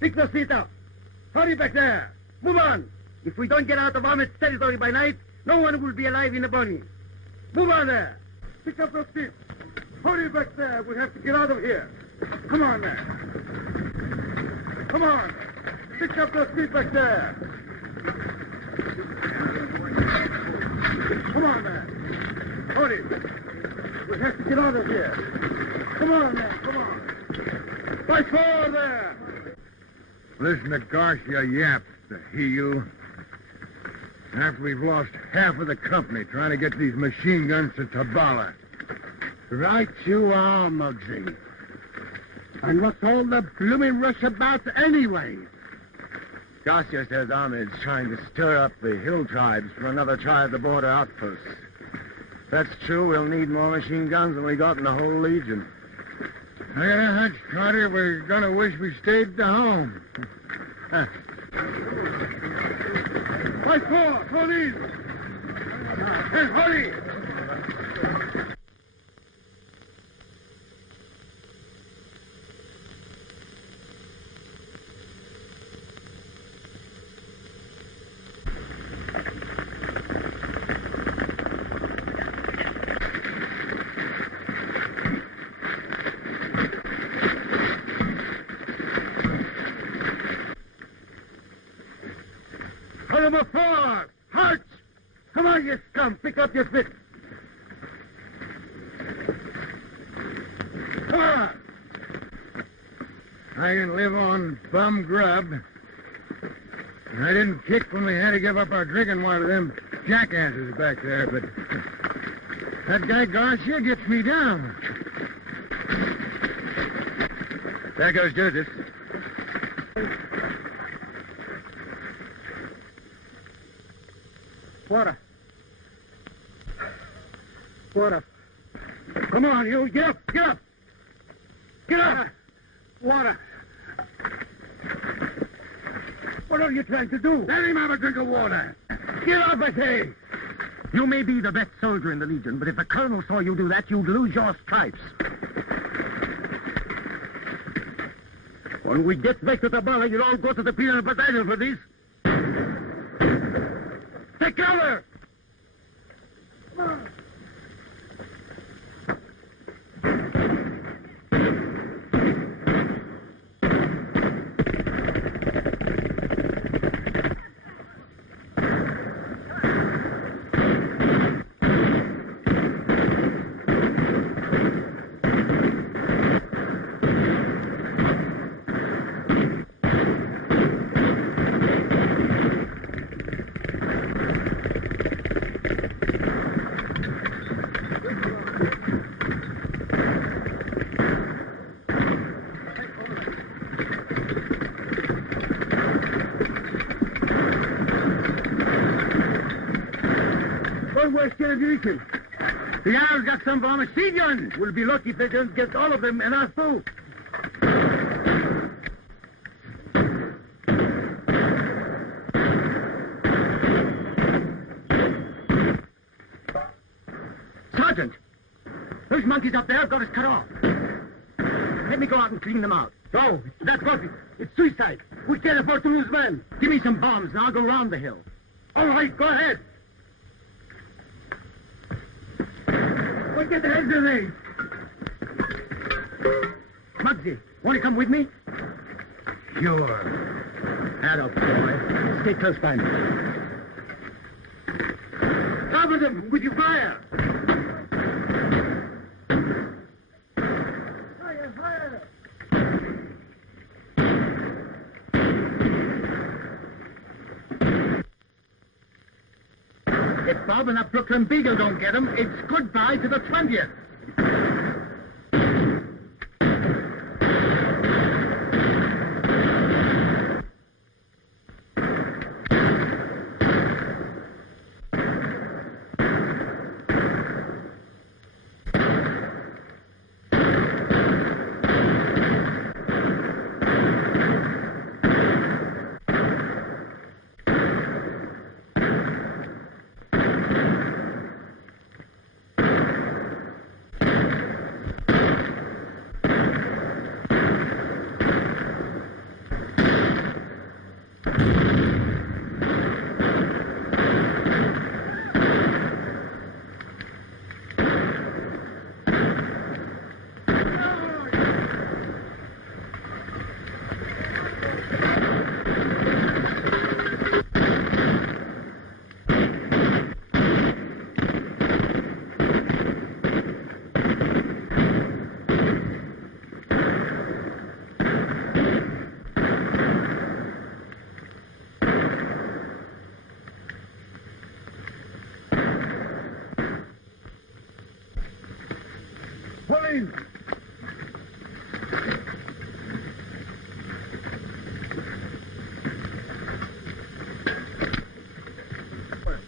Pick those feet up. Hurry back there. Move on. If we don't get out of Ahmed's territory by night, no one will be alive in the morning. Move on there. Pick up those feet. Hurry back there. We have to get out of here. Come on, man. Come on. Pick up those feet back there. Come on, man. Hurry. We have to get out of here. Come on, man. Come on. By four there. Listen to Garcia yaps, the heel. After we've lost half of the company trying to get these machine guns to Tabala. Right you are, Muggsy. And what's all the blooming rush about anyway? Garcia says Ahmed's trying to stir up the hill tribes for another try at the border outposts. If that's true, we'll need more machine guns than we got in the whole Legion. I got a hunch, Carter, we're gonna wish we stayed at home. By four, police! Hey, hurry! Number four! Halt! Come on, you scum! Pick up your feet! Come on! I can live on bum grub. And I didn't kick when we had to give up our drinking water to them jackasses back there, but that guy Garcia gets me down. There goes Joseph. Water. Water. Come on, you. Get up. Get up. Get up. Water. What are you trying to do? Let him have a drink of water. Get up, I say. You may be the best soldier in the Legion, but if the colonel saw you do that, you'd lose your stripes. When we get back to Tabala, you'll all go to the penal battalion for this. Take cover! Come on. The Arabs got some of our machine guns. We'll be lucky if they don't get all of them, and us too. monkeys up there have got us cut off. Let me go out and clean them out. No, that's good. It's suicide. We can't afford to lose men. Give me some bombs and I'll go round the hill. All right, go ahead. We'll get the hand grenade. Muggsy, want to come with me? Sure. Atta boy. Stay close by me. Cover them with your fire. Fire, fire. If Bob and that Brooklyn Beagle don't get him, it's goodbye to the 20th.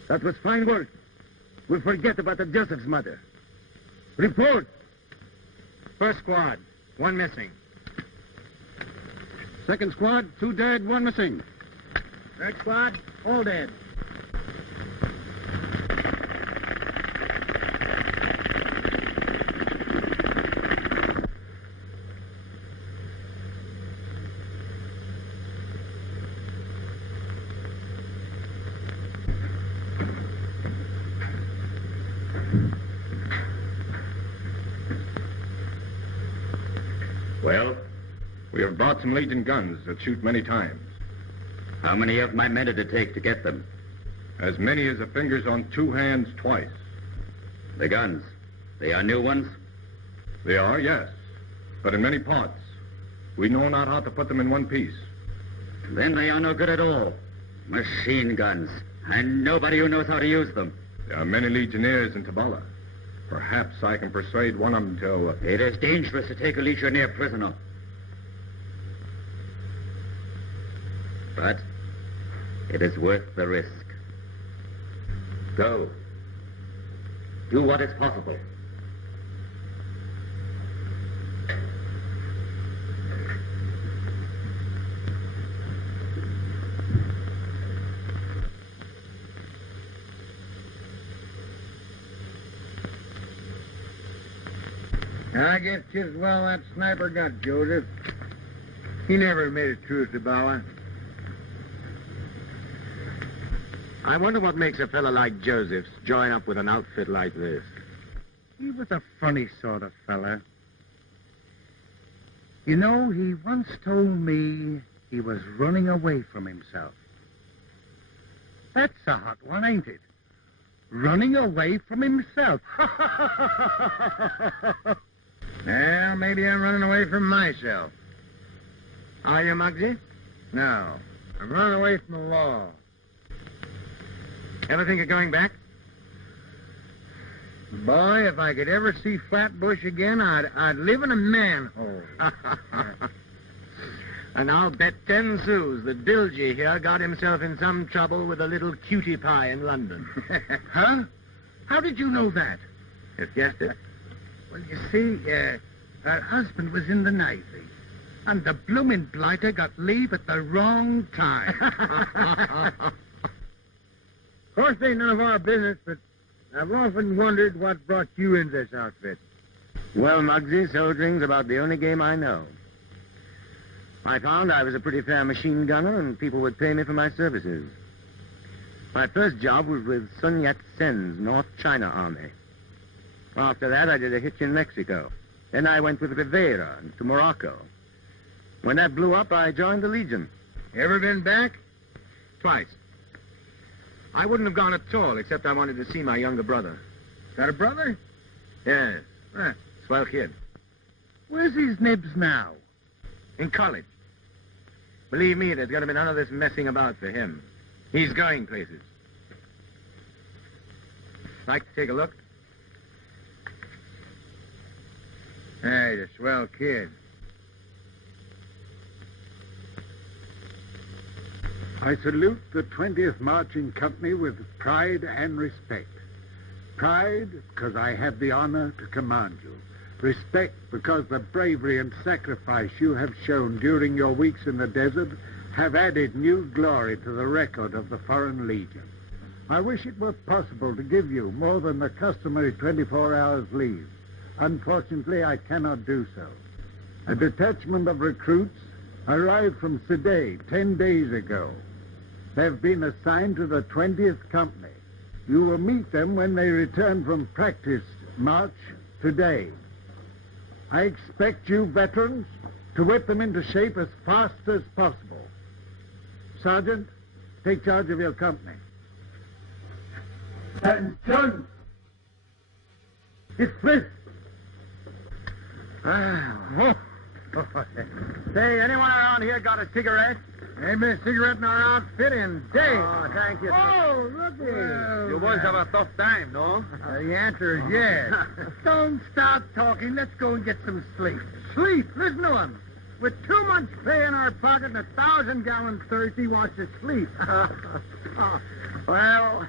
That was fine work. We'll forget about the Joseph's mother. Report. First squad, 1 missing. Second squad, 2 dead, 1 missing. Third squad, all dead. Well, we have brought some Legion guns that shoot many times. How many of my men did it take to get them? As many as the fingers on 2 hands twice. The guns, they are new ones? They are, yes, but in many parts. We know not how to put them in one piece. Then they are no good at all. Machine guns, and nobody who knows how to use them. There are many Legionnaires in Tabala. Perhaps I can persuade one of them to... It is dangerous to take a Legionnaire prisoner. But it is worth the risk. Go. Do what is possible. I guess just well that sniper got Joseph. He never made it through to Tabala. I wonder what makes a fella like Joseph's join up with an outfit like this. He was a funny sort of fella. You know, he once told me he was running away from himself. That's a hot one, ain't it? Running away from himself. Well, maybe I'm running away from myself. Are you, Muggsy? No, I'm running away from the law. Ever think of going back? Boy, if I could ever see Flatbush again, I'd live in a manhole. And I'll bet 10 sous that Bilgy here got himself in some trouble with a little cutie pie in London. Huh? How did you know that? Just guessed it. Well, you see, her husband was in the Navy, and the bloomin' blighter got leave at the wrong time. Of course, ain't none of our business, but I've often wondered what brought you into this outfit. Well, Muggsy, soldiering's about the only game I know. I found I was a pretty fair machine gunner, and people would pay me for my services. My first job was with Sun Yat-sen's North China Army. After that, I did a hitch in Mexico. Then I went with Rivera to Morocco. When that blew up, I joined the Legion. Ever been back? Twice. I wouldn't have gone at all, except I wanted to see my younger brother. Got a brother? Yes. Swell kid. Where's his nibs now? In college. Believe me, there's going to be none of this messing about for him. He's going places. Like to take a look? Hey, the swell kid. I salute the 20th Marching Company with pride and respect. Pride, because I have the honor to command you. Respect, because the bravery and sacrifice you have shown during your weeks in the desert have added new glory to the record of the Foreign Legion. I wish it were possible to give you more than the customary 24 hours leave. Unfortunately, I cannot do so. A detachment of recruits arrived from Side 10 days ago. They've been assigned to the 20th Company. You will meet them when they return from practice march today. I expect you veterans to whip them into shape as fast as possible. Sergeant, take charge of your company. Attention! Dismiss! Say, anyone around here got a cigarette? Ain't been a cigarette in our outfit in days. Oh, thank you. Oh, looky. You boys have a tough time, no? The answer is yes. Don't start talking. Let's go and get some sleep. Sleep. Listen to him. With 2 months' pay in our pocket and 1,000-gallon thirst, he wants to sleep. Well,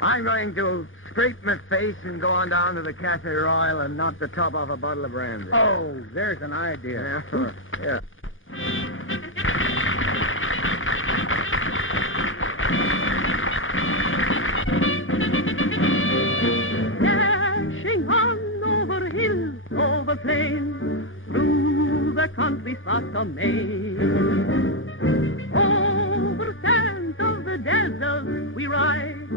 I'm going to scrape my face and go on down to the Cafe Royal and knock the top off a bottle of brandy. Oh, there's an idea. Yeah, sure. Yeah. Dashing on over hills, over plains, through the country far from Maine. Over sands of the desert we ride,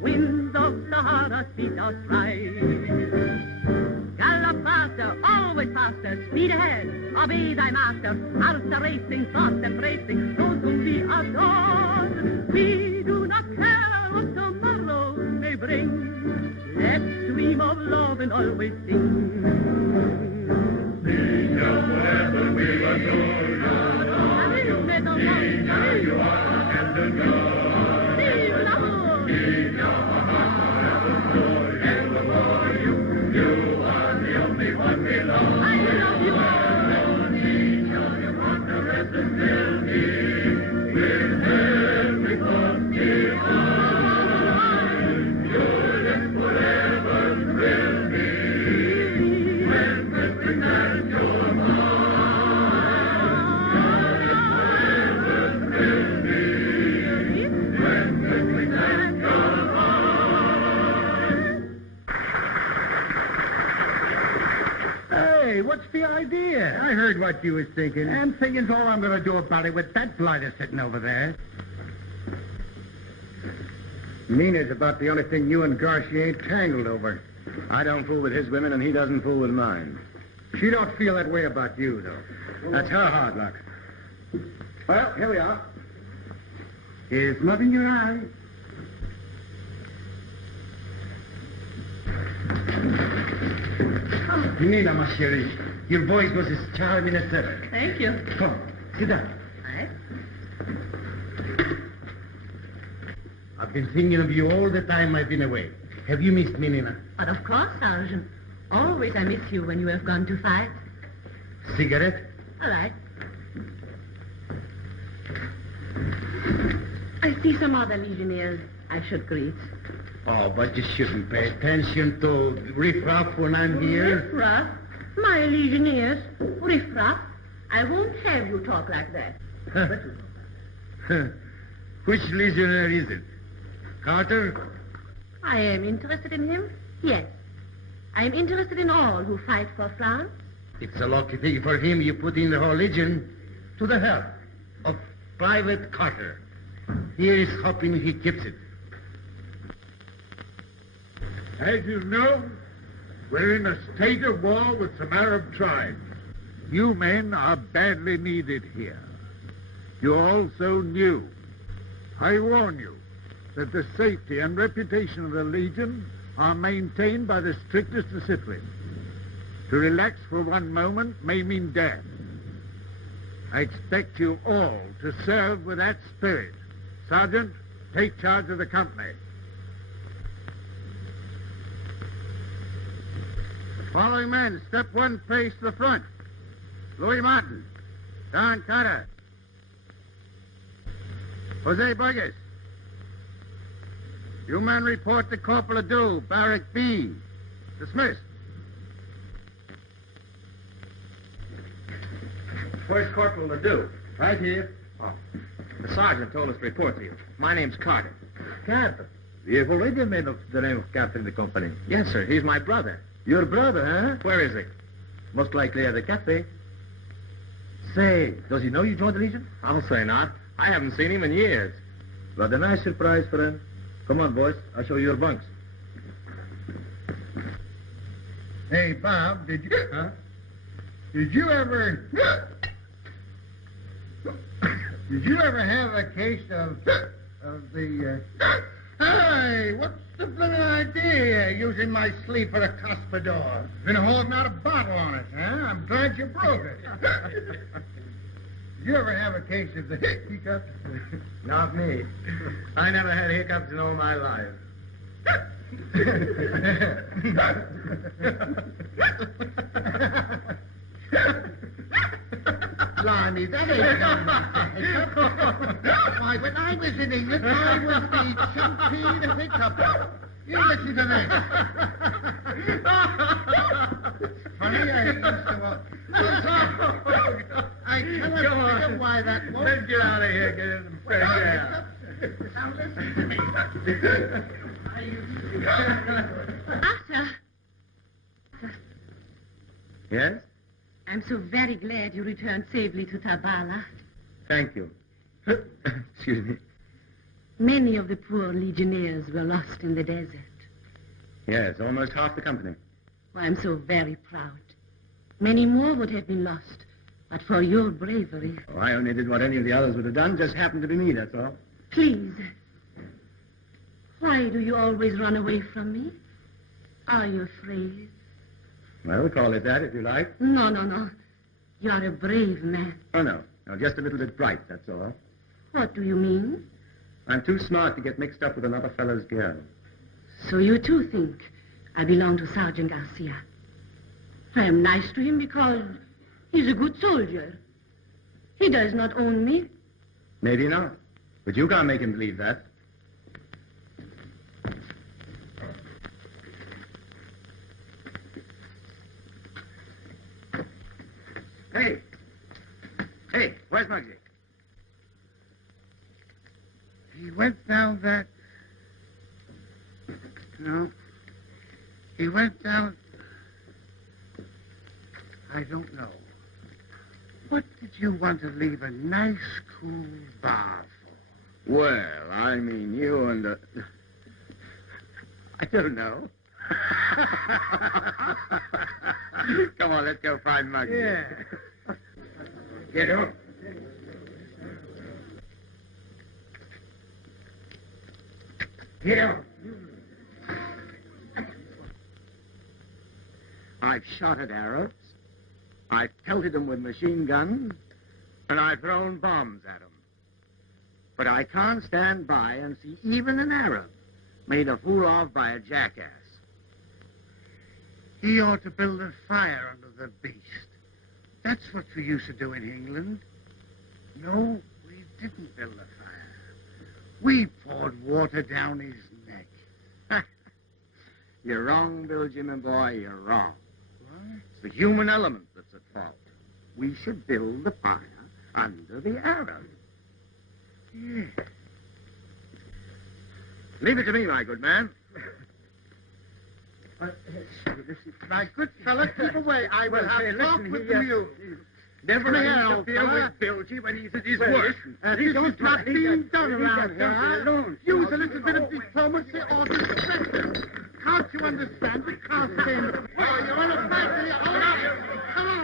winds of Sahara speed our stride. Gallop faster, always faster, speed ahead, obey thy master, hearts are racing, thoughts and racing, so soon be outdoors. We do not care what tomorrow may bring, let's dream of love and always sing. Sing now forever we will go, sing now you are and the God. Sing now, sing now, forevermore, evermore you are the only one we love. I love you all. Sing now you want the rest and fill me with every thought divine. Your lips forever thrill me when whispering at your mind. Hey, what's the idea? I heard what you was thinking. And thinking's all I'm going to do about it with that blighter sitting over there. Nina's about the only thing you and Garcia ain't tangled over. I don't fool with his women, and he doesn't fool with mine. She don't feel that way about you, though. That's her hard luck. Well, here we are. Here's mud in your eye. Nina, ma chérie, your voice was as charming as ever. Thank you. Come, sit down. Right. I've been thinking of you all the time I've been away. Have you missed me, Nina? But of course, Sergeant. Always I miss you when you have gone to fight. Cigarette? All right. I see some other legionnaires I should greet. Oh, but you shouldn't pay attention to riff-raff when I'm here. Riff-raff? My legionnaires? Riff-raff? I won't have you talk like that. Which legionnaire is it? Carter? I am interested in him, yes. I'm interested in all who fight for France. It's a lucky thing for him you put in the whole legion to the help of Private Carter. Here is hoping he keeps it. As you know, we're in a state of war with some Arab tribes. You men are badly needed here. You're also new. I warn you that the safety and reputation of the Legion are maintained by the strictest discipline. To relax for one moment may mean death. I expect you all to serve with that spirit. Sergeant, take charge of the company. Following men, step one face to the front. Louis Martin, Don Carter, Jose Burgess. You men report to Corporal Adu, Barrack B. Dismissed. Where's Corporal Ledoux? Right here. Oh. The sergeant told us to report to you. My name's Carter. Carter. We have already made of the name of captain of the company. Yes, sir. He's my brother. Your brother, huh? Where is he? Most likely at the cafe. Say, does he know you joined the Legion? I'll say not. I haven't seen him in years. What a nice surprise for him. Come on, boys. I'll show you your bunks. Hey, Bob, did you ever have a case of the, hey, what's the blooming idea using my sleep for a cuspidor? Been holding out a bottle on it, huh? I'm glad you broke it. Did you ever have a case of the hiccups? Not me. I never had hiccups in all my life. Blimey, that ain't no Why, when I was in England, I was the champion of hiccup. You listen to this. Funny, I used to... I cannot figure why that was. Let's get out of here, get into the fresh air. Now listen to me. Arthur, Yes? I'm so very glad you returned safely to Tabala. Thank you. Excuse me. Many of the poor legionnaires were lost in the desert. Yes, almost half the company. Oh, I'm so very proud. Many more would have been lost, but for your bravery. Oh, I only did what any of the others would have done. Just happened to be me, that's all. Please, why do you always run away from me? Are you afraid? Well, call it that if you like. No, no, no. You're a brave man. Oh, no. No, just a little bit bright, that's all. What do you mean? I'm too smart to get mixed up with another fellow's girl. So you too think I belong to Sergeant Garcia. I am nice to him because he's a good soldier. He does not own me. Maybe not. But you can't make him believe that. Hey! Hey, where's Muggsy? He went down that... No. He went down... I don't know. What did you want to leave a nice, cool bar for? Well, I mean, you and the... I don't know. Come on, let's go find Muggsy. Yeah. Get up. Get up. I've shot at Arabs. I've pelted them with machine guns. And I've thrown bombs at them. But I can't stand by and see even an Arab made a fool of by a jackass. He ought to build a fire under the beast. That's what we used to do in England. No, we didn't build a fire. We poured water down his neck. You're wrong, Bill Jim boy, you're wrong. What? It's the human element that's at fault. We should build the fire under the Arab. Yeah. Leave it to me, my good man. My good fella, keep away. I will have talk with the mule. Never Come here, interfere old fella. with Bilgy when he's at his work. This is not being done around here, huh? Use a little bit of diplomacy or discretion. Can't you understand? We can't stay in the... Oh, you want to fight me? All right. Come on.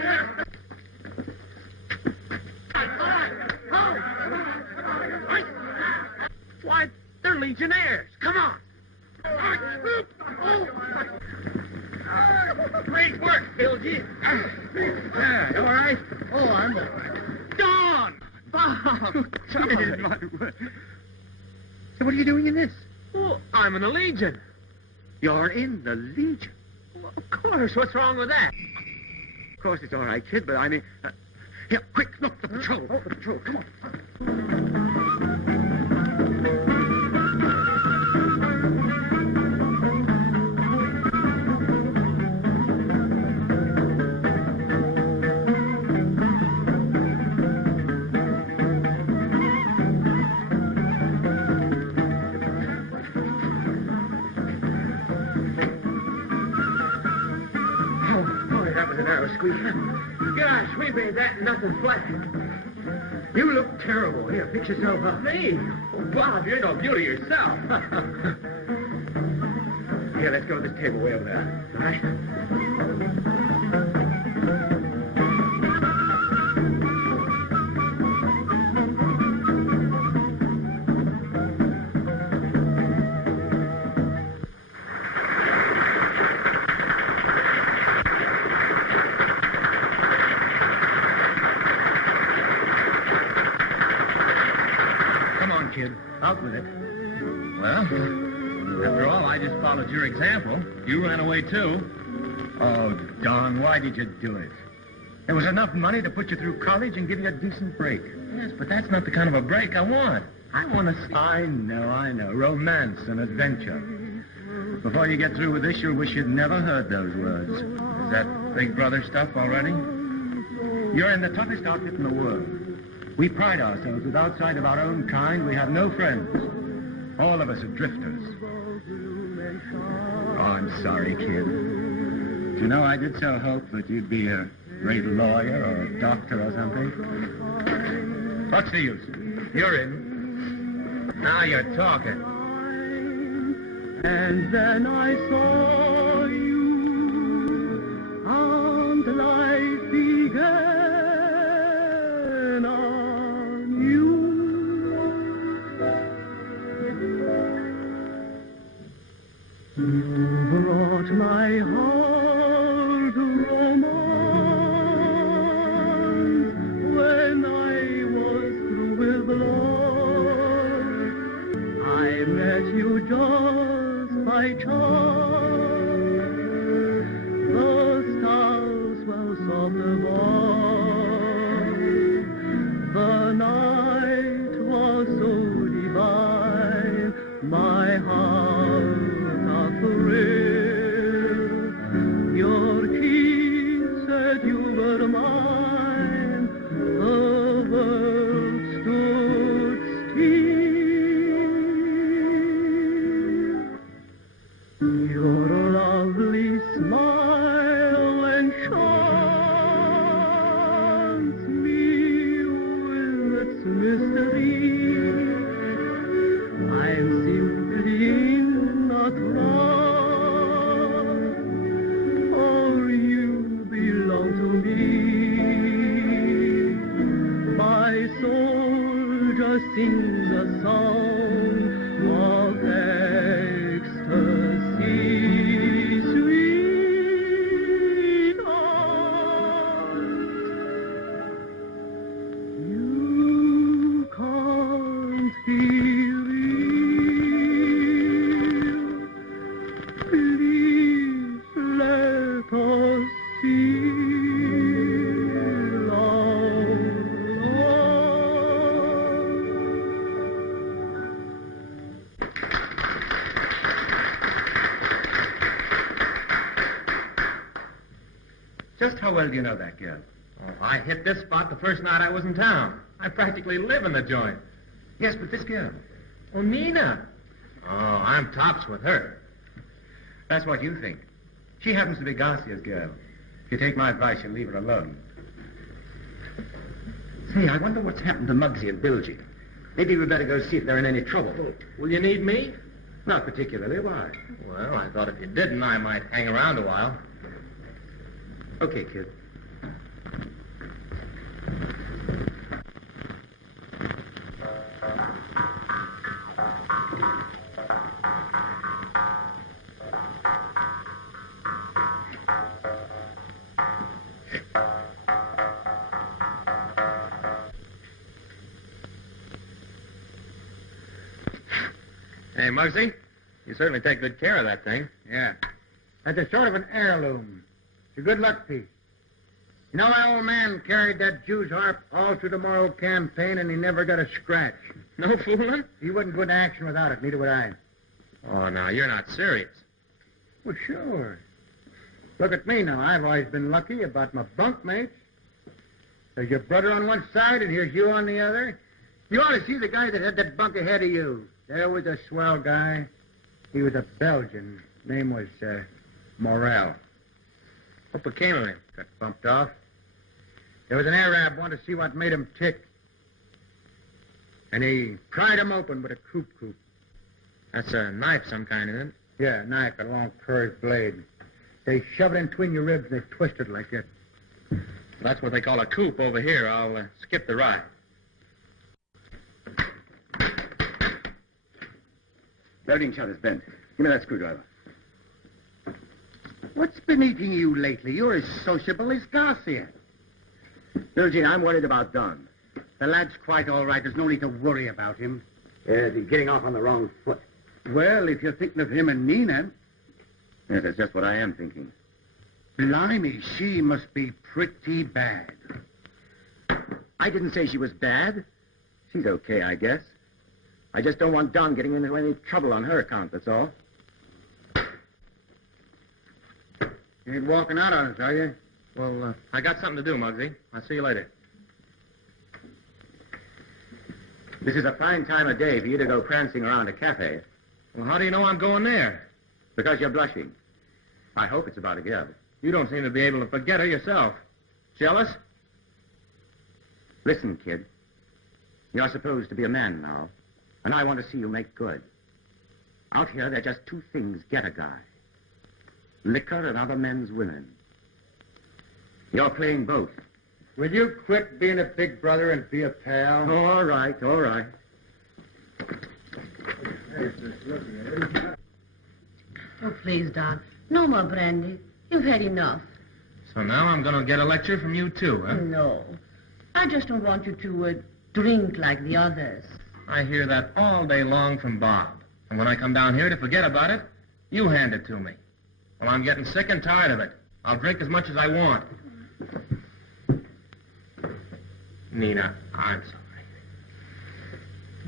All right. Why, they're Legionnaires. Come on. Great work, Bilgy. Yeah, all right? Oh, I'm all right. Dawn! Bob! So what are you doing in this? Oh, I'm in the Legion. You're in the Legion. Well, of course. What's wrong with that? Of course, it's all right, kid, but I mean... here, quick, look, the patrol. Oh, the patrol, come on. Gosh, we made that nothing flat. You look terrible. Here, fix yourself up. Me? Oh, Bob, you're no beauty yourself. Here, let's go to this table way over there. All right? Kid, out with it. Well, after all, I just followed your example. You ran away, too. Oh, Don, why did you do it? There was enough money to put you through college and give you a decent break. Yes, but that's not the kind of a break I want. I want to see... I know. Romance and adventure. Before you get through with this, you'll wish you'd never heard those words. Is that Big Brother stuff already? You're in the toughest outfit in the world. We pride ourselves that outside of our own kind, we have no friends. All of us are drifters. Oh, I'm sorry, kid. You know, I did so hope that you'd be a great lawyer or a doctor or something. What's the use? You're in. Now you're talking. And then I saw you, and life began. You brought my heart to romance when I was through with love. I met you just by chance. The stars were soft above. The night was so divine. My heart your kiss said you were mine. The world stood still. Your lovely smile enchants me with its mystery. I'm simply not wrong. Sings a song of ecstasy, sweetheart. You can't feel it. Please let us see. Just how well do you know that girl? Oh, I hit this spot the first night I was in town. I practically live in the joint. Yes, but this girl. Oh, Nina. Oh, I'm tops with her. That's what you think. She happens to be Garcia's girl. If you take my advice, you'll leave her alone. Say, I wonder what's happened to Muggsy and Bilgy. Maybe we'd better go see if they're in any trouble. Will you need me? Not particularly. Why? Well, I thought if you didn't, I might hang around a while. Okay, kid. Hey, Muggsy, you certainly take good care of that thing. Yeah. That's a sort of an heirloom. It's a good luck piece. You know, my old man carried that Jew's harp all through the Morocco campaign, and he never got a scratch. No fooling? He wouldn't go into action without it, neither would I. Oh, now, you're not serious. Well, sure. Look at me now. I've always been lucky about my bunkmates. There's your brother on one side, and here's you on the other. You ought to see the guy that had that bunk ahead of you. There was a swell guy. He was a Belgian. Name was, Morel. What became of him? Got bumped off. There was an Arab wanted to see what made him tick. And he pried him open with a coop. That's a knife some kind, isn't it? Yeah, a knife, a long curved blade. They shove it in between your ribs and they twist it like that. That's what they call a coop over here. I'll skip the ride. Welding shot is bent. Give me that screwdriver. What's been eating you lately? You're as sociable as Garcia. Bilgy, I'm worried about Don. The lad's quite all right. There's no need to worry about him. Yes, he's getting off on the wrong foot. Well, if you're thinking of him and Nina... Yes, that's just what I am thinking. Blimey, she must be pretty bad. I didn't say she was bad. She's okay, I guess. I just don't want Don getting into any trouble on her account, that's all. You ain't walking out on us, are you? Well, I got something to do, Muggsy. I'll see you later. This is a fine time of day for you to go prancing around a cafe. Well, how do you know I'm going there? Because you're blushing. I hope it's about a girl. You don't seem to be able to forget her yourself. Jealous? Listen, kid. You're supposed to be a man now, and I want to see you make good. Out here, there are just two things get a guy. Liquor and other men's women. You're playing both. Will you quit being a big brother and be a pal? All right. Oh, please, Doc. No more brandy. You've had enough. So now I'm going to get a lecture from you, too, huh? No. I just don't want you to drink like the others. I hear that all day long from Bob. And when I come down here to forget about it, you hand it to me. Well, I'm getting sick and tired of it. I'll drink as much as I want. Nina, I'm sorry.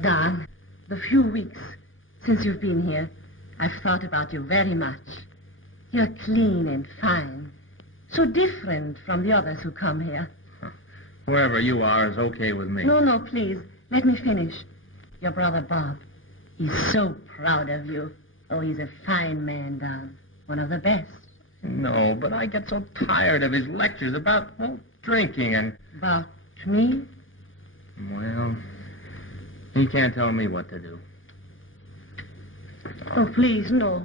Don, the few weeks since you've been here, I've thought about you very much. You're clean and fine. So different from the others who come here. Whoever you are is okay with me. No, please. Let me finish. Your brother Bob. He's so proud of you. Oh, he's a fine man, Don. One of the best. No, but I get so tired of his lectures about, drinking and... About me? Well, he can't tell me what to do. Oh, please, no.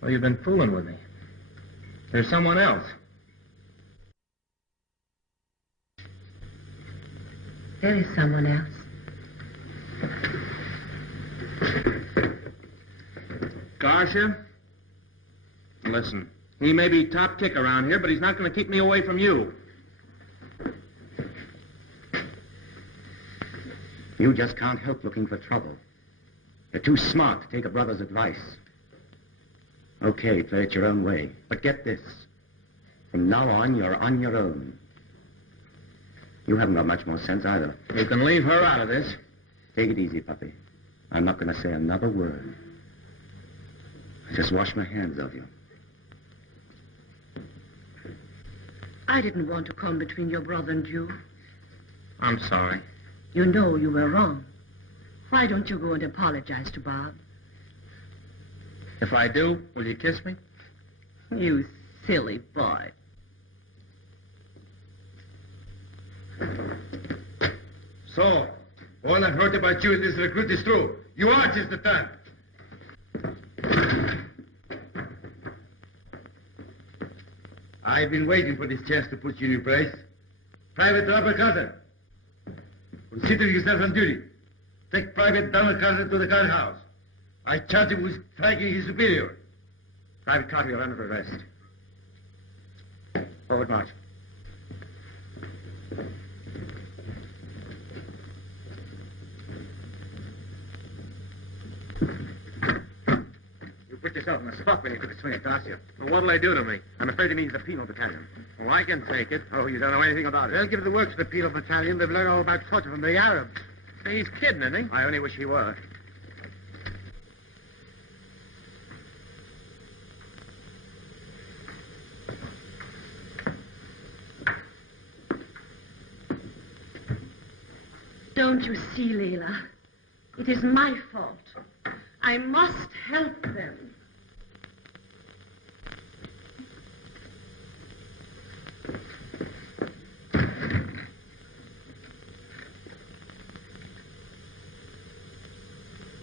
So you've been fooling with me. There's someone else. There is someone else. Garcia? Listen, he may be top tick around here, but he's not going to keep me away from you. You just can't help looking for trouble. You're too smart to take a brother's advice. Okay, play it your own way. But get this. From now on, you're on your own. You haven't got much more sense either. You can leave her out of this. Take it easy, puppy. I'm not going to say another word. Just wash my hands of you. I didn't want to come between your brother and you. I'm sorry. You know you were wrong. Why don't you go and apologize to Bob? If I do, will you kiss me? You silly boy. So, all I've heard about you in this recruit is true. You are just the third. I've been waiting for this chance to put you in your place. Private Robert Carter, consider yourself on duty. Take Private Donald Carter to the guardhouse. I charge him with striking his superior. Private Carter, you're under arrest. Forward march. You put yourself in the spot when you took a swing at Garcia. Well, what'll they do to me? I'm afraid he means the penal battalion. Well, I can take it. Oh, you don't know anything about it. They'll give the works to the penal battalion. They've learned all about torture from the Arabs. Say, he's kidding, isn't he? I only wish he were. Don't you see, Leila? It is my fault. I must help them.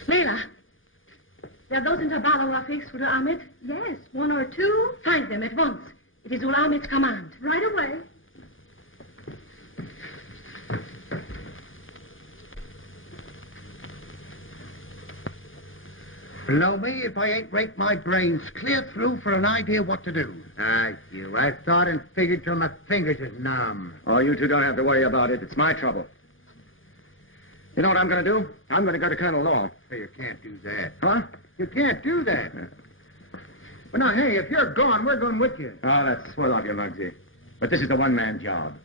Leila, there are those in Tabala who are fixed for the Ahmed? Yes, one or two. Find them at once. It is Ul Ahmed's command. Right away. Blow me if I ain't raked my brains clear through for an idea what to do. I thought and figured till my fingers is numb. Oh, you two don't have to worry about it. It's my trouble. You know what I'm going to do? I'm going to go to Colonel Law. Hey, you can't do that. Huh? You can't do that. Well, now, hey, if you're gone, we're going with you. Oh, that's swell of you, Muggsy. But this is a one-man job.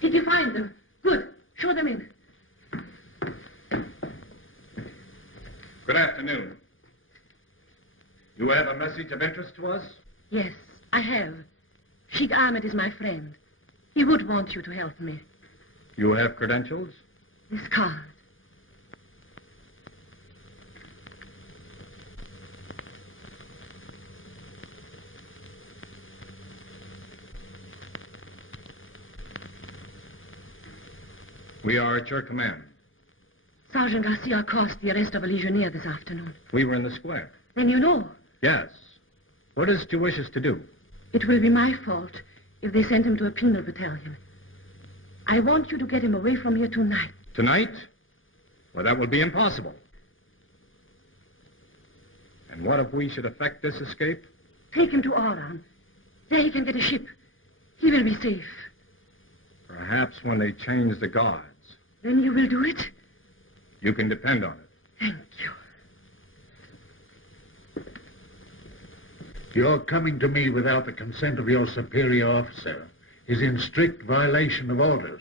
Did you find them? Good. Show them in. Good afternoon. You have a message of interest to us? Yes, I have. Sheikh Ahmed is my friend. He would want you to help me. You have credentials? This card. We are at your command. Sergeant Garcia caused the arrest of a legionnaire this afternoon. We were in the square. Then you know. Yes. What is it you wish us to do? It will be my fault if they send him to a penal battalion. I want you to get him away from here tonight. Tonight? Well, that will be impossible. And what if we should effect this escape? Take him to Oran. There he can get a ship. He will be safe. Perhaps when they change the guards. Then you will do it? You can depend on it. Thank you. Your coming to me without the consent of your superior officer is in strict violation of orders.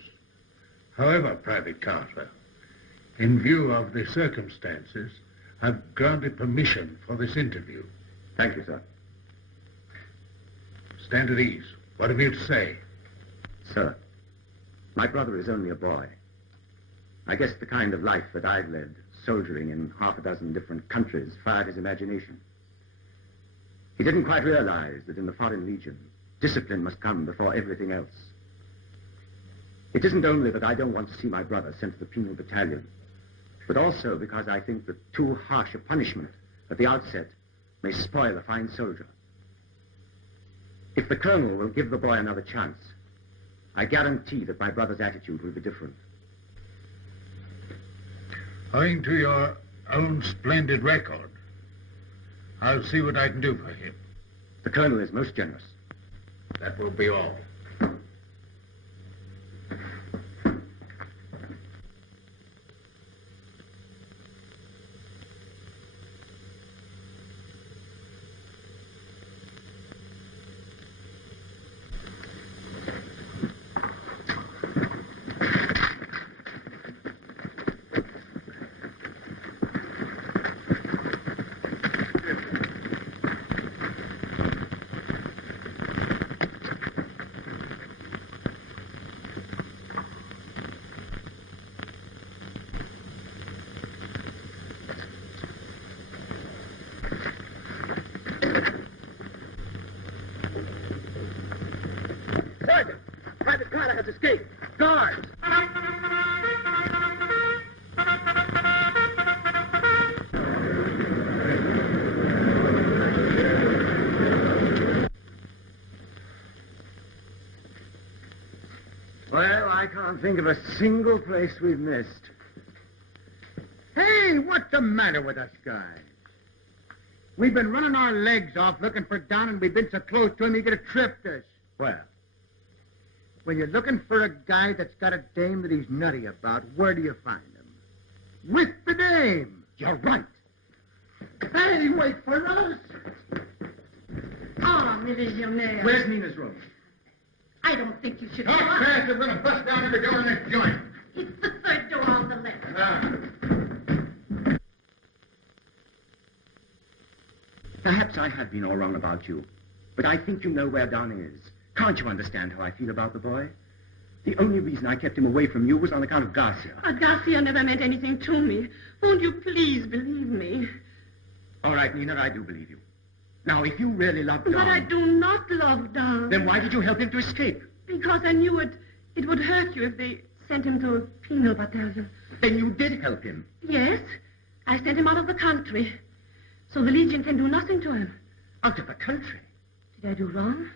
However, Private Carter, in view of the circumstances, I've granted permission for this interview. Thank you, sir. Stand at ease. What have you to say? Sir, my brother is only a boy. I guess the kind of life that I've led, soldiering in half a dozen different countries, fired his imagination. He didn't quite realize that in the Foreign Legion, discipline must come before everything else. It isn't only that I don't want to see my brother sent to the penal battalion, but also because I think that too harsh a punishment at the outset may spoil a fine soldier. If the colonel will give the boy another chance, I guarantee that my brother's attitude will be different. Owing to your own splendid record, I'll see what I can do for him. The colonel is most generous. That will be all. Private Carter has escaped. Guards! Well, I can't think of a single place we've missed. Hey, what's the matter with us guys? We've been running our legs off looking for Don, and we've been so close to him he could have tripped us. Well, When you're looking for a guy that's got a dame that he's nutty about, where do you find him? With the dame. You're right. Hey, wait for us. Ah, mes Legionnaires. Where's Nina's room? I don't think you should... Talk fast, we're going to bust down every door in this joint. It's the third door on the left. Perhaps I have been all wrong about you, but I think you know where Don is. Can't you understand how I feel about the boy? The only reason I kept him away from you was on account of Garcia. Garcia never meant anything to me. Won't you please believe me? All right, Nina, I do believe you. Now, if you really love Don... But I do not love Don. Then why did you help him to escape? Because I knew it would hurt you if they sent him to a penal battalion. Then you did help him. Yes, I sent him out of the country, so the Legion can do nothing to him. Out of the country? Did I do wrong?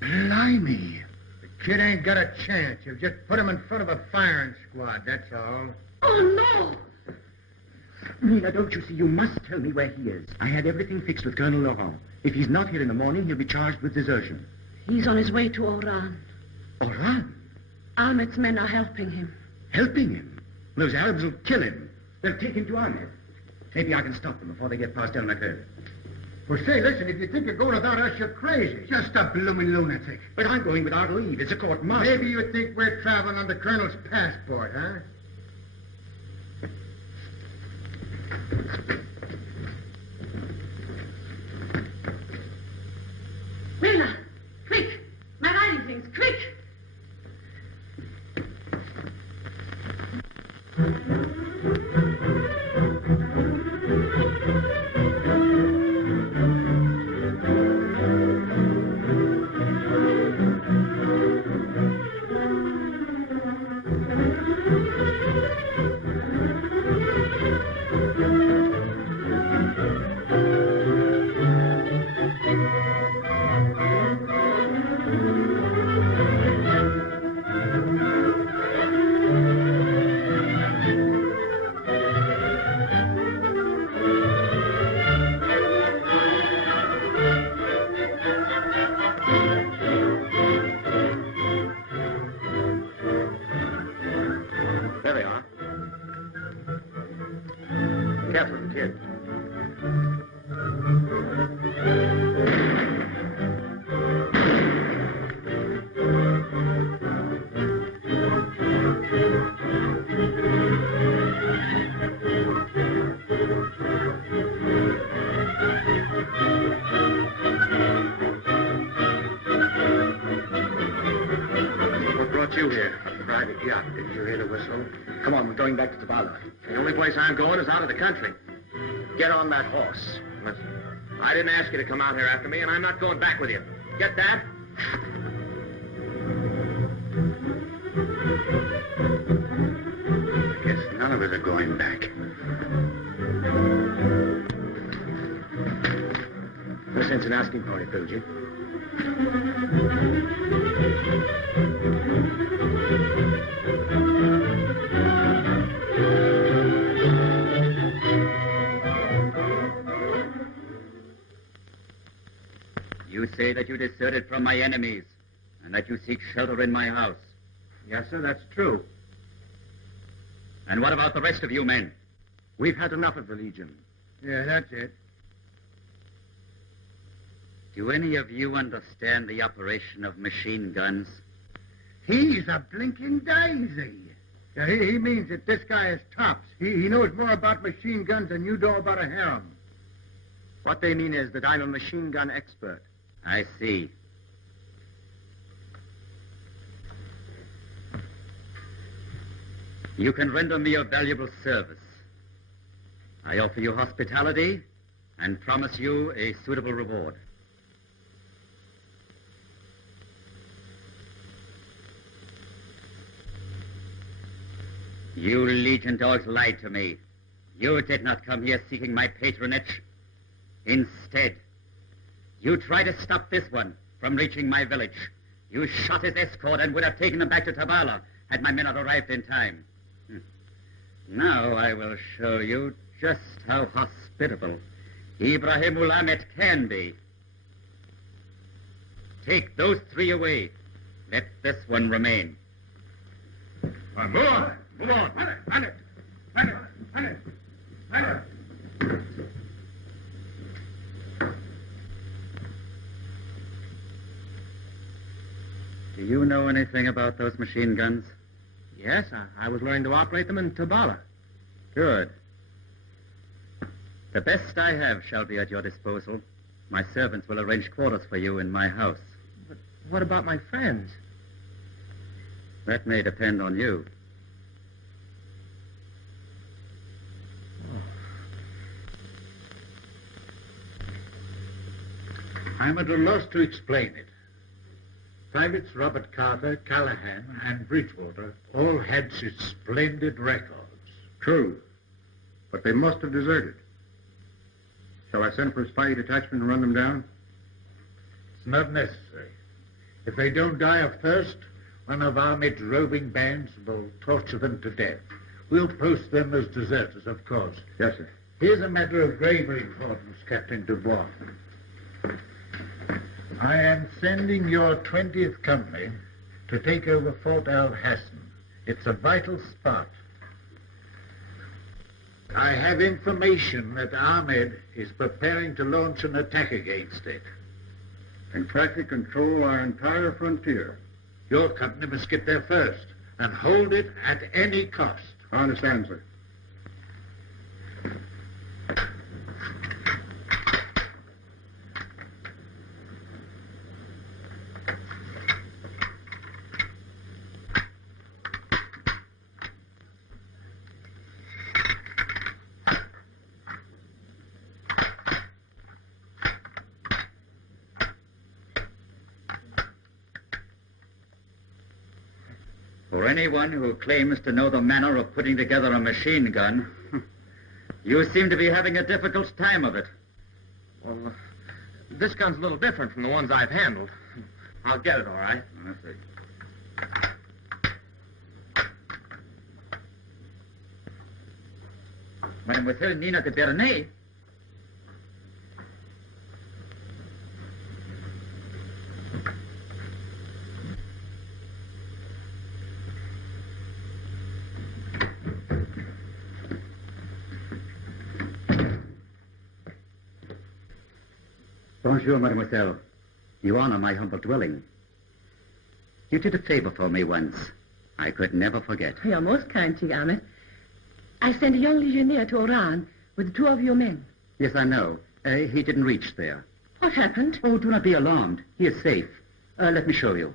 Blimey. The kid ain't got a chance. You've just put him in front of a firing squad, that's all. Oh, no! Nina, don't you see? You must tell me where he is. I had everything fixed with Colonel Laurent. If he's not here in the morning, he'll be charged with desertion. He's on his way to Oran. Oran? Ahmed's men are helping him. Helping him? Those Arabs will kill him. They'll take him to Ahmed. Maybe I can stop them before they get past El MacFadden. Well, say, listen, if you think you're going without us, you're crazy. Just a blooming lunatic. But I'm going without leave. It's a court martial. Maybe you think we're traveling on the colonel's passport, huh? Mina, quick! My riding things, quick! there they are. Careful of the kid. What brought you here? A private yacht. Didn't you hear the whistle? Come on, we're going back to Tabala. The only place I'm going is out of the country. Get on that horse. I didn't ask you to come out here after me, and I'm not going back with you. Get that? I guess none of us are going back. No sense in asking for it, Bilgy. You say that you deserted from my enemies and that you seek shelter in my house. Yes, sir, that's true. And what about the rest of you men? We've had enough of the Legion. Yeah, that's it. Do any of you understand the operation of machine guns? He's a blinking daisy. Yeah, he means that this guy is tops. He knows more about machine guns than you know about a harem. What they mean is that I'm a machine gun expert. I see. You can render me a valuable service. I offer you hospitality and promise you a suitable reward. You Legion dogs lied to me. You did not come here seeking my patronage. Instead, you tried to stop this one from reaching my village. You shot his escort and would have taken him back to Tabala had my men not arrived in time. Now I will show you just how hospitable Ibrahim Ulamet can be. Take those 3 away. Let this one remain. Move on. Move on. Do you know anything about those machine guns? Yes, I was learning to operate them in Tabala. Good. The best I have shall be at your disposal. My servants will arrange quarters for you in my house. But what about my friends? That may depend on you. I'm at a loss to explain it. Privates Robert Carter, Callahan, and Bridgewater all had such splendid records. True. But they must have deserted. Shall I send for a spy detachment and run them down? It's not necessary. If they don't die of thirst, one of Ahmed's roving bands will torture them to death. We'll post them as deserters, of course. Yes, sir. Here's a matter of graver importance, Captain Dubois. I am sending your 20th Company to take over Fort El Hassan. It's a vital spot. I have information that Ahmed is preparing to launch an attack against it. And practically control our entire frontier. Your company must get there first and hold it at any cost. I understand, sir. For anyone who claims to know the manner of putting together a machine gun, you seem to be having a difficult time of it. Well, this gun's a little different from the ones I've handled. I'll get it, all right. I see. Mademoiselle Nina de Bernay? Bonjour, mademoiselle. You honor my humble dwelling. You did a favor for me once. I could never forget. You're most kind, Ahmed. I sent a young legionnaire to Oran with 2 of your men. Yes, I know. He didn't reach there. What happened? Oh, do not be alarmed. He is safe. Let me show you.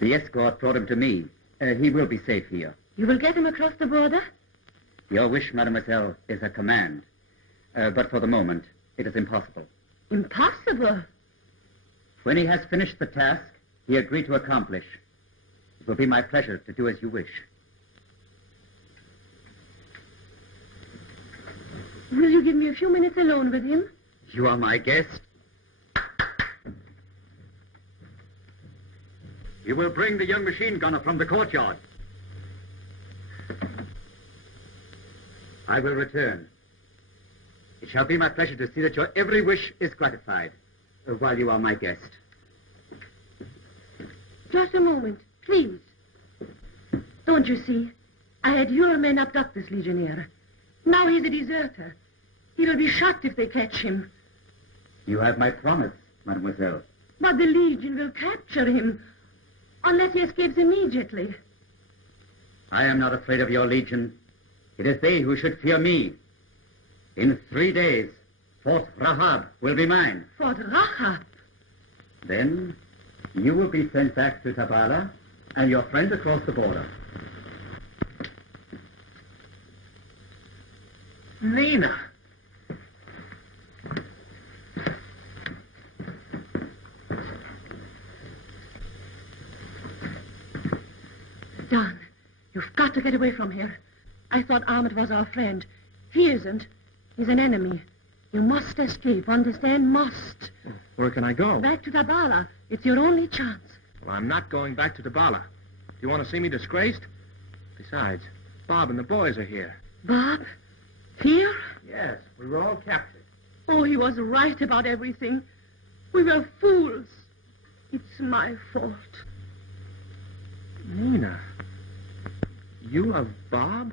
The escort brought him to me. He will be safe here. You will get him across the border? Your wish, mademoiselle, is a command. But for the moment, it is impossible. Impossible? When he has finished the task he agreed to accomplish, it will be my pleasure to do as you wish. Will you give me a few minutes alone with him? You are my guest. You will bring the young machine gunner from the courtyard. I will return. It shall be my pleasure to see that your every wish is gratified while you are my guest. Just a moment, please. Don't you see? I had your men abduct this legionnaire. Now he's a deserter. He will be shot if they catch him. You have my promise, mademoiselle. But the Legion will capture him unless he escapes immediately. I am not afraid of your Legion. It is they who should fear me. In 3 days, Fort Rahab will be mine. Fort Rahab? Then you will be sent back to Tabala and your friends across the border. Nina. to get away from here. I thought Ahmed was our friend. He isn't. He's an enemy. You must escape, understand? Must. Where can I go? Back to Tabala. It's your only chance. Well, I'm not going back to Tabala. Do you want to see me disgraced? Besides, Bob and the boys are here. Bob? Here? Yes, we were all captured. Oh, he was right about everything. We were fools. It's my fault. Nina, you love Bob?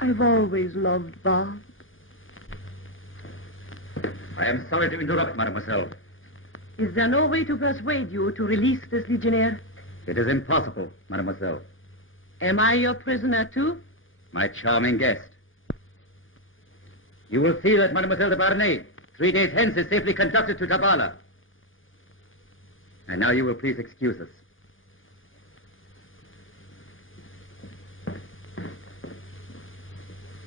I've always loved Bob. I am sorry to interrupt, mademoiselle. Is there no way to persuade you to release this legionnaire? It is impossible, mademoiselle. Am I your prisoner, too? My charming guest. You will see that Mademoiselle de Barnay, 3 days hence, is safely conducted to Tabala. And now you will please excuse us.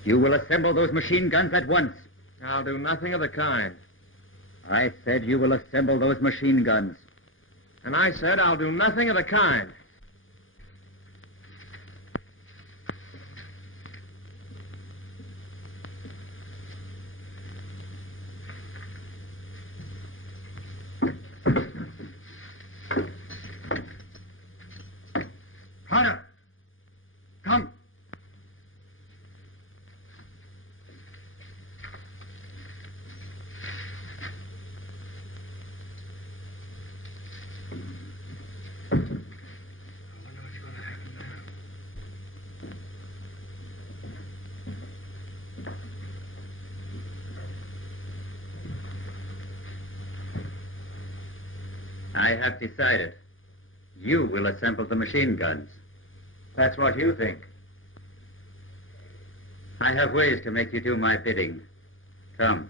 You will assemble those machine guns at once. I'll do nothing of the kind. I said you will assemble those machine guns. And I said I'll do nothing of the kind. Carter, come. I have decided. You will assemble the machine guns. That's what you think. I have ways to make you do my bidding. Come.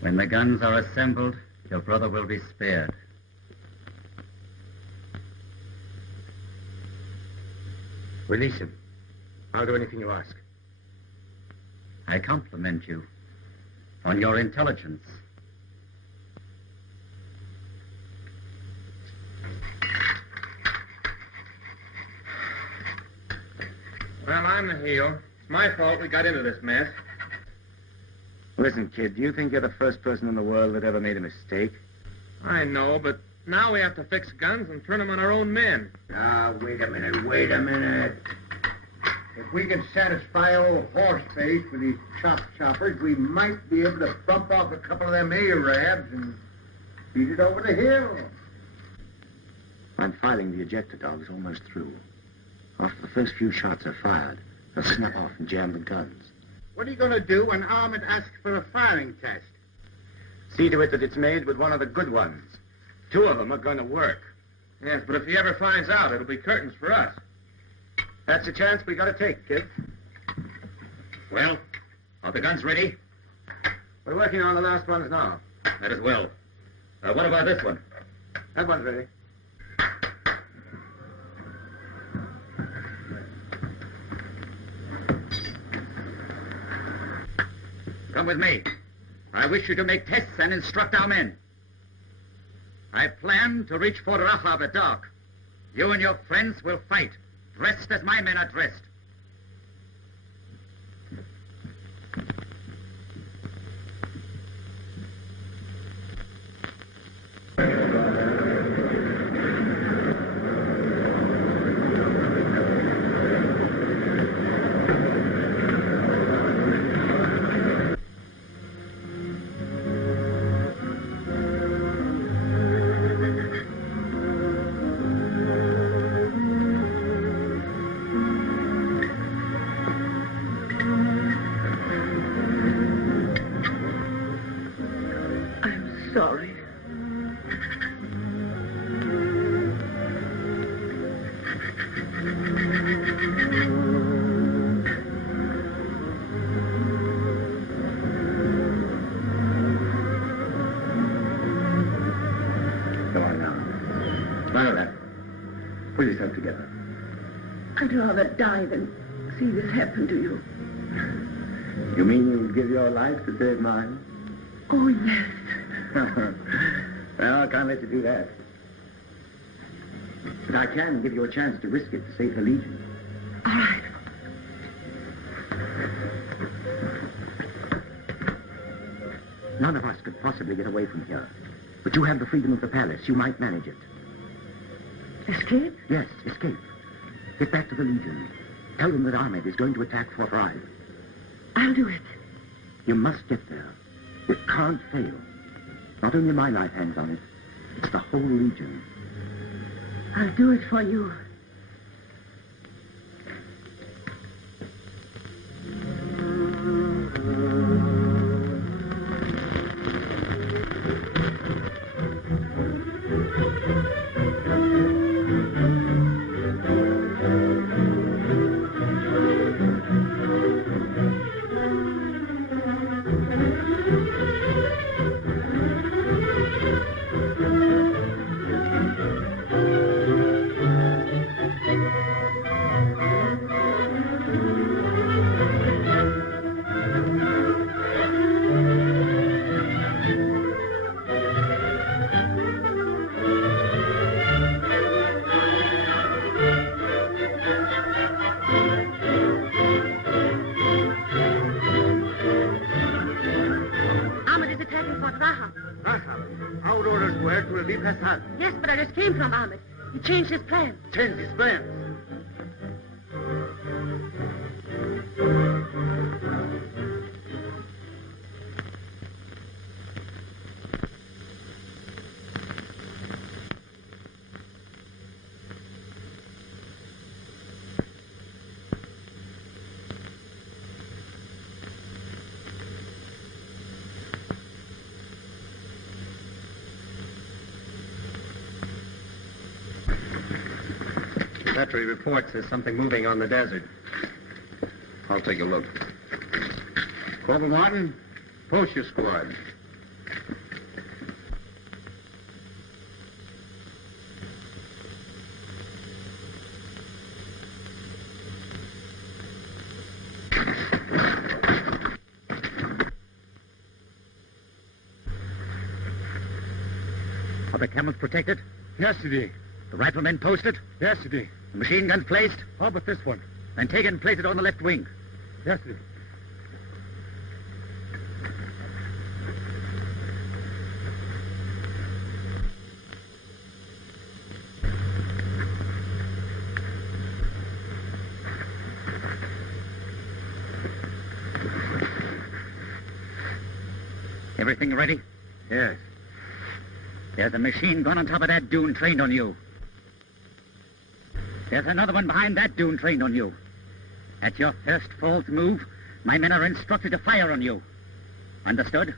When the guns are assembled, your brother will be spared. Release him. I'll do anything you ask. I compliment you on your intelligence. Well, I'm the heel. It's my fault we got into this mess. Listen, kid, do you think you're the first person in the world that ever made a mistake? I know, but now we have to fix guns and turn them on our own men. Ah, wait a minute. If we can satisfy old Horseface with these choppers, we might be able to bump off a couple of them Arabs and beat it over the hill. I'm filing the ejector dogs almost through. After the first few shots are fired, they'll snap off and jam the guns. What are you going to do when Ahmed asks for a firing test? See to it that it's made with one of the good ones. 2 of them are going to work. Yes, but if he ever finds out, it'll be curtains for us. That's a chance we got to take, kid. Well, are the guns ready? We're working on the last ones now. That is well. What about this one? That one's ready. Come with me. I wish you to make tests and instruct our men. I plan to reach Fort Rahab at dark. You and your friends will fight, dressed as my men are dressed. Viola, pull yourself together. I'd rather die than see this happen to you. You mean you'd give your life to save mine? Oh, yes. Well, I can't let you do that. But I can give you a chance to risk it to save the Legion. All right. None of us could possibly get away from here. But you have the freedom of the palace. You might manage it. Escape? Yes, escape. Get back to the Legion. Tell them that Ahmed is going to attack Fort Ride. I'll do it. You must get there. It can't fail. Not only my life hangs on it, it's the whole Legion. I'll do it for you. Yes, but I just came from Ahmed. He changed his plans. Changed his plans? Battery reports there's something moving on the desert. I'll take a look. Corporal Martin, post your squad. Are the camels protected? Yesterday. The riflemen posted? Yesterday. The machine guns placed? How about this one? Then take it and place it on the left wing. Yesterday. Everything ready? Yes. There's a machine gun on top of that dune trained on you. There's another one behind that dune trained on you. At your first false move, my men are instructed to fire on you. Understood?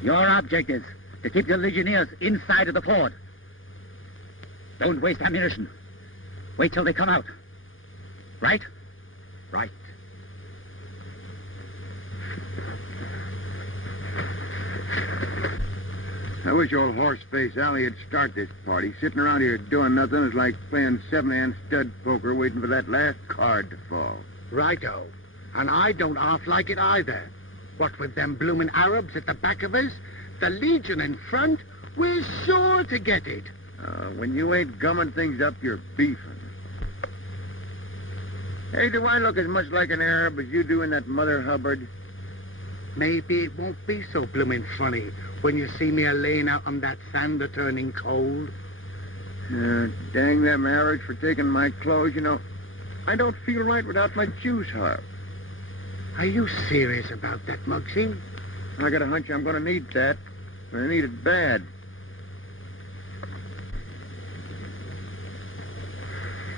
Your object is to keep the Legionnaires inside of the fort. Don't waste ammunition. Wait till they come out. Right? Right. I wish old horse-face Allie would start this party. Sitting around here doing nothing is like playing seven-hand stud poker waiting for that last card to fall. Righto. And I don't half like it either. What with them bloomin' Arabs at the back of us, the Legion in front, we're sure to get it. When you ain't gumming things up, you're beefing. Hey, do I look as much like an Arab as you do in that Mother Hubbard? Maybe it won't be so bloomin' funny when you see me a-laying out on that sand a-turning cold. Dang them Arabs for taking my clothes. You know, I don't feel right without my juice harp. Are you serious about that, Muggsy? I got a hunch I'm going to need that. I need it bad.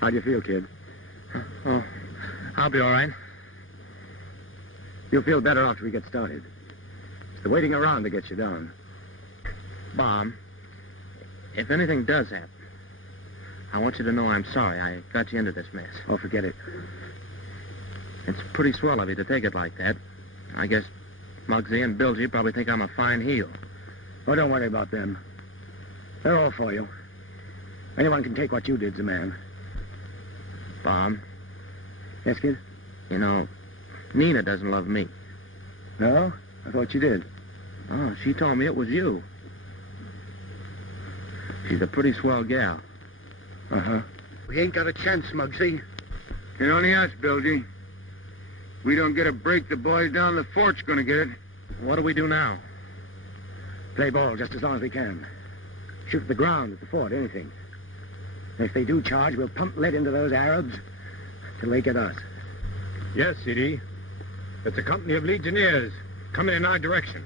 How do you feel, kid? Oh, I'll be all right. You'll feel better after we get started. It's the waiting around that gets you down. Bob, if anything does happen, I want you to know I'm sorry I got you into this mess. Oh, forget it. It's pretty swell of you to take it like that. I guess Muggsy and Bilgy probably think I'm a fine heel. Oh, don't worry about them. They're all for you. Anyone can take what you did's a man. Bob, Yes, kid? you know, Nina doesn't love me. No? I thought you did. Oh, she told me it was you. She's a pretty swell gal. Uh-huh. We ain't got a chance, Muggsy. It's only us, Bilgy. We don't get a break, the boys down the fort's gonna get it. What do we do now? Play ball just as long as we can. Shoot at the ground, at the fort, anything. And if they do charge, we'll pump lead into those Arabs till they get us. Yes, CD. It's a company of Legionnaires coming in our direction.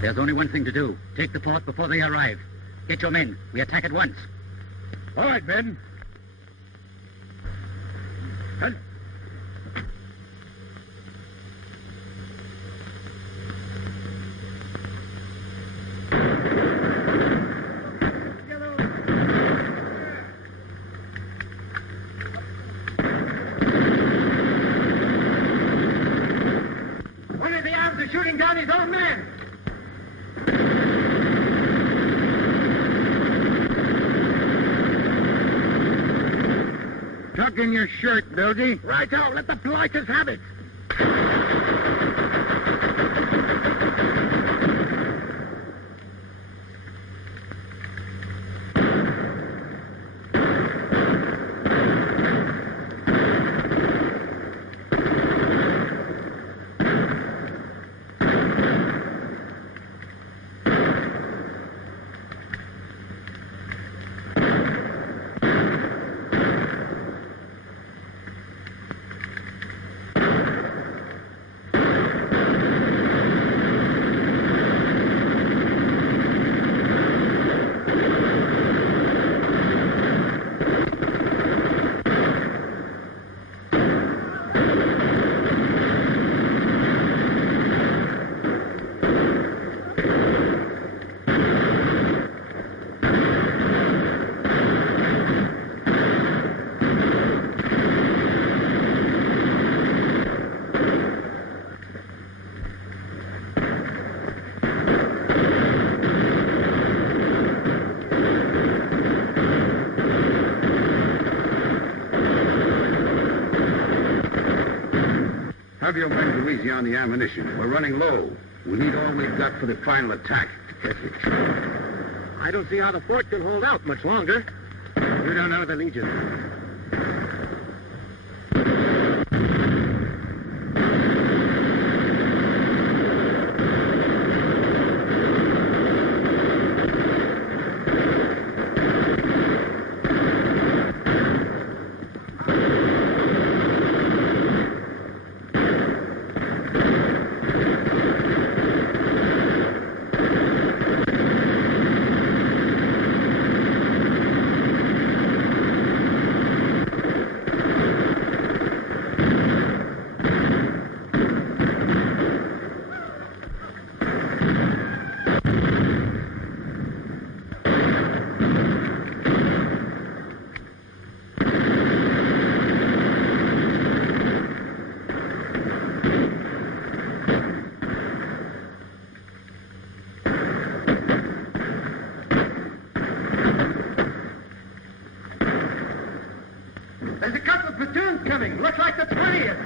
There's only one thing to do. Take the fort before they arrive. Get your men. We attack at once. All right, men. Hunt. One of the Arabs is shooting down his own men. Tuck in your shirt, Bilgy. Righto, let the blighters have it. Have your men to easy on the ammunition. We're running low. We need all we've got for the final attack. I don't see how the fort can hold out much longer. You don't know the Legion. There's a couple of platoons coming. Looks like the 20th.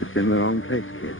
It's in the wrong place, kid.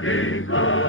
King's love.